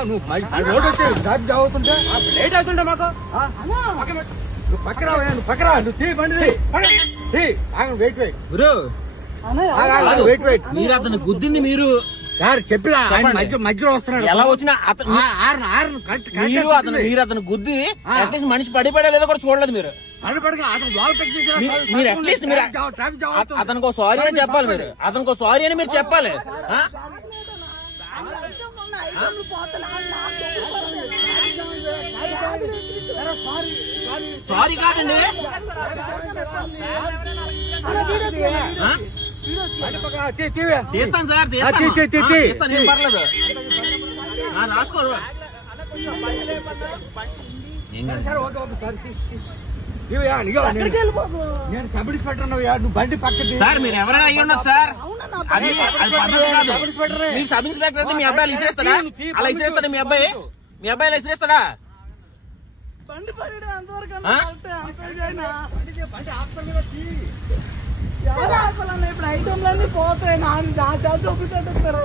నువ్వు రోడ్ వచ్చి జాబ్ అవుతుంటే లేట్ అవుతుంటే మాకు నువ్వు పక్కరా నువ్వు తీ బండి వెయిట్ గురు వెయిట్ మీరు అతను గుద్దింది మీరు సార్ చెప్పిలా మధ్యలో వస్తున్నాడు ఎలా వచ్చినా మీరు అతను గుద్ది అట్లీస్ట్ మనిషి పడిపడే లేదో కూడా చూడలేదు మీరు మీరు అట్లీస్ట్ మీరు అతనికి సారీ అని చెప్పాలి మీరు అతనికి సారీ అని మీరు చెప్పాలి సారీ కాదండి తీస్తాను సార్ తీస్తాను ఏం పర్లేదు రాసుకో నేను సబ్ ఇన్స్పెక్టర్ నువ్వు బండి పక్కకి సార్ మీరు ఎవరైనా అయ్యి ఉండదు సార్ అది పద్ధతి కాదు మీరు సబ్ ఇన్స్పెక్టర్ అయితే మీ అబ్బాయి ఇసిరేస్తాడా అలా ఇసిరేస్తాడా మీ అబ్బాయి అలా ఇసిరేస్తాడా బండి పడి అంతవరకు ఇప్పుడు ఐటమ్లన్నీ పోతాయి నా చూపిస్తారు